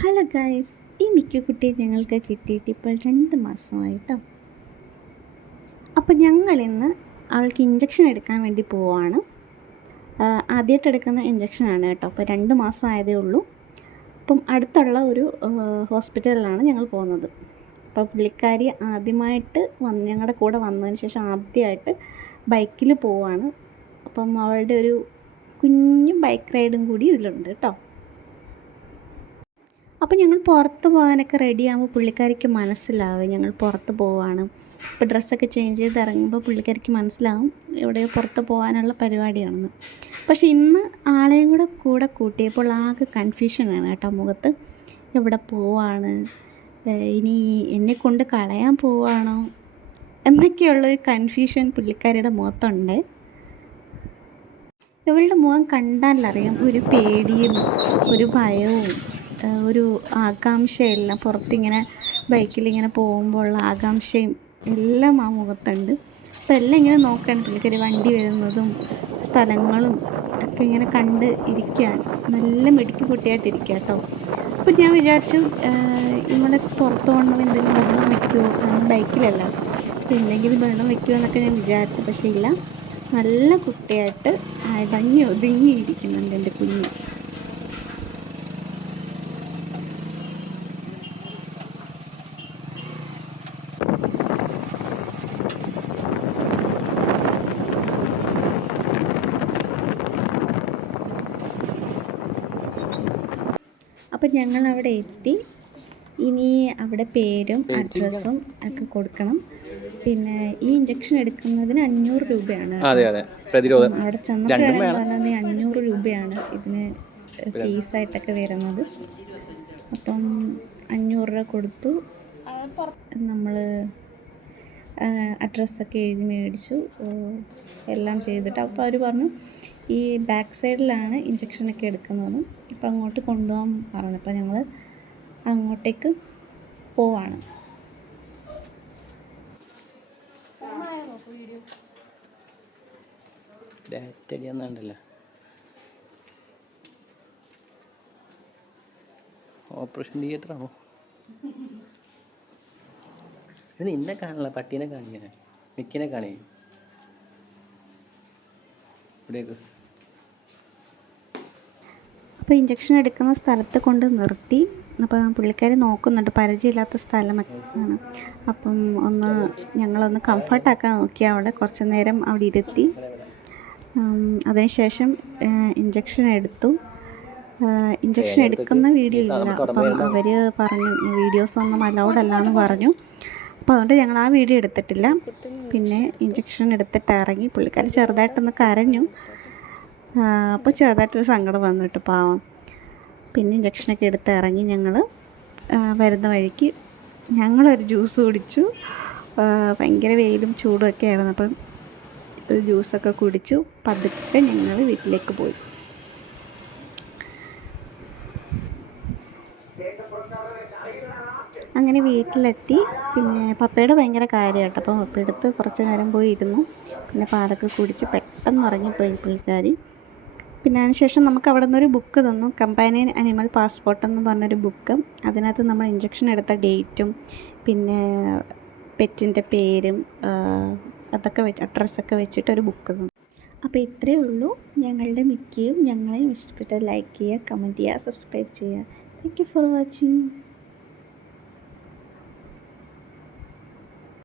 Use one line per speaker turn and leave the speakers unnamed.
Hello guys ഈ മിക്കുകുട്ടിയെ ഞങ്ങൾക്ക് കിട്ടിയിട്ട് ഇപ്പോൾ രണ്ട് മാസമായിട്ടോ. അപ്പോൾ ഞങ്ങളിന്ന് അവൾക്ക് ഇഞ്ചക്ഷൻ എടുക്കാൻ വേണ്ടി പോവാണ്. ആദ്യമായിട്ട് എടുക്കുന്ന ഇഞ്ചക്ഷനാണ് കേട്ടോ. അപ്പോൾ രണ്ട് മാസം ആയതേ ഉള്ളൂ. അപ്പം അടുത്തുള്ള ഒരു ഹോസ്പിറ്റലിലാണ് ഞങ്ങൾ പോകുന്നത്. അപ്പോൾ പുള്ളിക്കാരി ആദ്യമായിട്ട് വന്ന് ഞങ്ങളുടെ കൂടെ വന്നതിന് ശേഷം ആദ്യമായിട്ട് ബൈക്കിൽ പോവാണ്. അപ്പം അവളുടെ ഒരു കുഞ്ഞു ബൈക്ക് റൈഡും കൂടി ഇതിലുണ്ട് കേട്ടോ. അപ്പോൾ ഞങ്ങൾ പുറത്ത് പോകാനൊക്കെ റെഡിയാകുമ്പോൾ പുള്ളിക്കാരിക്ക് മനസ്സിലാവും. ഞങ്ങൾ പുറത്ത് പോവാണ്. ഇപ്പോൾ ഡ്രസ്സൊക്കെ ചേഞ്ച് ചെയ്ത് ഇറങ്ങുമ്പോൾ പുള്ളിക്കാരിക്ക് മനസ്സിലാവും എവിടെയോ പുറത്ത് പോകാനുള്ള പരിപാടിയാണെന്ന്. പക്ഷേ ഇന്ന് ആളെയും കൂടെ കൂടെ കൂട്ടിയപ്പോൾ ആകെ കൺഫ്യൂഷനാണ് കേട്ടോ മുഖത്ത്. എവിടെ പോവാണ്? ഇനി എന്നെ കൊണ്ട് കളയാൻ പോവാണോ? എന്നൊക്കെയുള്ളൊരു കൺഫ്യൂഷൻ പുള്ളിക്കാരിയുടെ മുഖത്തുണ്ട്. ഇവളുടെ മുഖം കണ്ടാലറിയാം ഒരു പേടിയും ഒരു ഭയവും. ഒരു ആകാംക്ഷയെല്ലാം. പുറത്തിങ്ങനെ ബൈക്കിലിങ്ങനെ പോകുമ്പോൾ ഉള്ള ആകാംക്ഷയും എല്ലാം ആ മുഖത്തുണ്ട്. അപ്പം എല്ലാം ഇങ്ങനെ നോക്കുകയാണ് പുള്ളിക്കാരി വണ്ടി വരുന്നതും സ്ഥലങ്ങളും ഒക്കെ ഇങ്ങനെ കണ്ട് ഇരിക്കാൻ നല്ല മിടുക്കി കുട്ടിയായിട്ടിരിക്കുക കേട്ടോ അപ്പം ഞാൻ വിചാരിച്ചു ഇവിടെ പുറത്ത് കൊണ്ടുപോയി എന്തെങ്കിലും വെള്ളം വെക്കുമോ കാരണം ബൈക്കിലല്ല. എന്തെങ്കിലും വെള്ളം വെക്കുമോ എന്നൊക്കെ ഞാൻ വിചാരിച്ചു. പക്ഷേ ഇല്ല. നല്ല കുട്ടിയായിട്ട് ഭംഗി ഒതുങ്ങിയിരിക്കുന്നുണ്ട് എന്റെ കുഞ്ഞ്. അപ്പം ഞങ്ങൾ അവിടെ എത്തി. ഇനി അവിടെ പേരും അഡ്രസ്സും ഒക്കെ കൊടുക്കണം. പിന്നെ ഈ ഇഞ്ചക്ഷൻ എടുക്കുന്നതിന് അഞ്ഞൂറ് രൂപയാണ്
അതെ അതെ. പ്രതിരോധം
അവിടെ ചെന്നപ്പോഴാണ് പറഞ്ഞത് അഞ്ഞൂറ് രൂപയാണ് ഇതിന് ഫീസായിട്ടൊക്കെ വരുന്നത്. അപ്പം അഞ്ഞൂറ് രൂപ കൊടുത്തു. നമ്മൾ അഡ്രസ്സൊക്കെ എഴുതി മേടിച്ചു. എല്ലാം ചെയ്തിട്ട് അപ്പോൾ അവർ പറഞ്ഞു ഈ ബാക്ക് സൈഡിലാണ് ഇഞ്ചക്ഷനൊക്കെ എടുക്കുന്നത് അപ്പോൾ അങ്ങോട്ട് കൊണ്ടുപോകാൻ പറഞ്ഞു. അപ്പോൾ ഞങ്ങൾ അങ്ങോട്ടേക്ക് പോവാണ്.
ഡാറ്റ അടിയാന്നുണ്ടല്ലോ ഓപ്പറേഷൻ തിയേറ്റർ ആണോ ഇത് നിന്നെ കാണില്ല പട്ടീനെ കാണിക്കാനെ മിക്കിനെ കാണി. ഇവിടേക്ക്
അപ്പോൾ ഇഞ്ചക്ഷൻ എടുക്കുന്ന സ്ഥലത്ത് കൊണ്ട് നിർത്തി. അപ്പോൾ പുള്ളിക്കാരി നോക്കുന്നുണ്ട് പരിചയമില്ലാത്ത സ്ഥലമൊക്കെയാണ് അപ്പം ഒന്ന് ഞങ്ങളൊന്ന് കംഫർട്ടാക്കാൻ നോക്കി അവിടെ കുറച്ച് നേരം അവിടെ ഇരുത്തി. അതിനുശേഷം ഇഞ്ചക്ഷൻ എടുത്തു. ഇഞ്ചക്ഷൻ എടുക്കുന്ന വീഡിയോ ഇല്ല. അപ്പം അവർ പറഞ്ഞു വീഡിയോസ് ഒന്നും അലൗഡ് അല്ല എന്ന് പറഞ്ഞു. അപ്പോൾ അതുകൊണ്ട് ഞങ്ങൾ ആ വീഡിയോ എടുത്തിട്ടില്ല. പിന്നെ ഇഞ്ചക്ഷൻ എടുത്തിട്ട് ഇറങ്ങി പുള്ളിക്കാരി ചെറുതായിട്ടൊന്ന് കരഞ്ഞു. അപ്പോൾ ചെറുതായിട്ടൊരു സങ്കടം വന്നിട്ട് പാവം. പിന്നെ ഇഞ്ചക്ഷനൊക്കെ എടുത്ത് ഇറങ്ങി ഞങ്ങൾ വരുന്ന വഴിക്ക് ഞങ്ങളൊരു ജ്യൂസ് കുടിച്ചു. ഭയങ്കര വെയിലും ചൂടും ഒക്കെ ആയിരുന്നു. അപ്പം ഒരു ജ്യൂസൊക്കെ കുടിച്ചു. പതുക്കെ ഞങ്ങൾ വീട്ടിലേക്ക് പോയി. അങ്ങനെ വീട്ടിലെത്തി. പിന്നെ പപ്പയുടെ ഭയങ്കര കാര്യമായിട്ട് അപ്പോൾ പപ്പ എടുത്ത് കുറച്ച് നേരം പോയി ഇരുന്നു പിന്നെ പാലൊക്കെ കുടിച്ച് പെട്ടെന്ന് ഉറങ്ങിപ്പോയി പുള്ളിക്കാരി. പിന്നെ അതിനുശേഷം നമുക്ക് അവിടെ നിന്നൊരു ബുക്ക് തന്നു. കമ്പാനിയൻ അനിമൽ പാസ്പോർട്ട് എന്ന് പറഞ്ഞൊരു ബുക്ക് അതിനകത്ത് നമ്മൾ ഇഞ്ചക്ഷൻ എടുത്ത ഡേറ്റും പിന്നെ പെറ്റിന്റെ പേരും അതൊക്കെ വെച്ച് അഡ്രസ്സൊക്കെ വെച്ചിട്ടൊരു ബുക്ക് തന്നു. അപ്പോൾ ഇത്രയേ ഉള്ളൂ. ഞങ്ങളുടെ മിക്കയും ഞങ്ങളെയും ഇഷ്ടപ്പെട്ട ലൈക്ക് ചെയ്യുക കമന്റ് ചെയ്യുക സബ്സ്ക്രൈബ് ചെയ്യുക. Thank you for watching